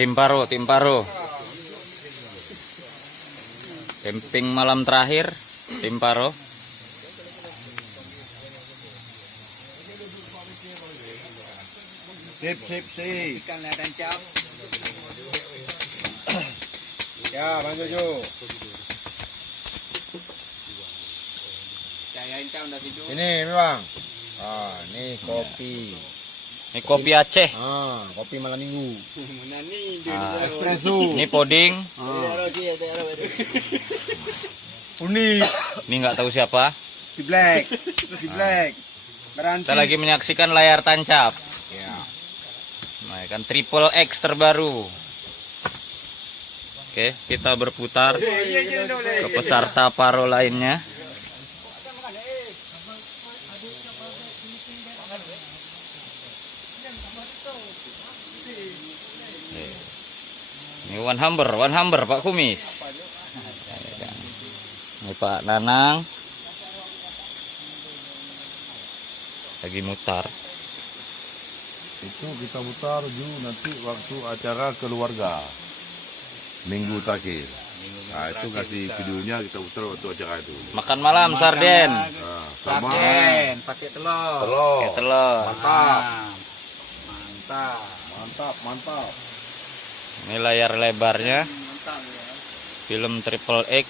Tim Paro. Camping malam terakhir, Tim Paro. Sip. Ikan dan cap. Ya, Bang Jojo. Cayain cap udah tidur. Ini memang. Ini kopi. Ini kopi Aceh. Kopi malam minggu. Espresso. Ini puding. Unik. Ini nggak tahu siapa. Si Black. Berhenti. Kita lagi menyaksikan layar tancap. Ya. Nah, kan triple X terbaru. Oke, kita berputar ke peserta Paro lainnya. Ini one hamber Pak Kumis. Ini Pak Nanang lagi mutar. Itu kita mutar nanti waktu acara keluarga minggu terakhir. Nah itu kasih videonya kita putar waktu acara itu. Makan malam sarden. Sama pakai telur. Telur. Mantap. Ini layar lebarnya. Film triple X.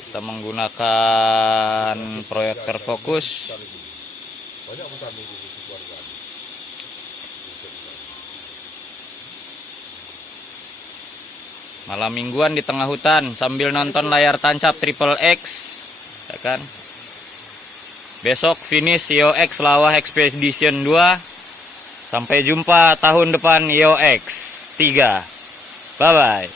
Kita menggunakan proyektor fokus. Malam mingguan di tengah hutan sambil nonton layar tancap triple X, ya kan? Besok finish IOX Lawah Expedition 2. Sampai jumpa tahun depan IOX 3. Bye bye.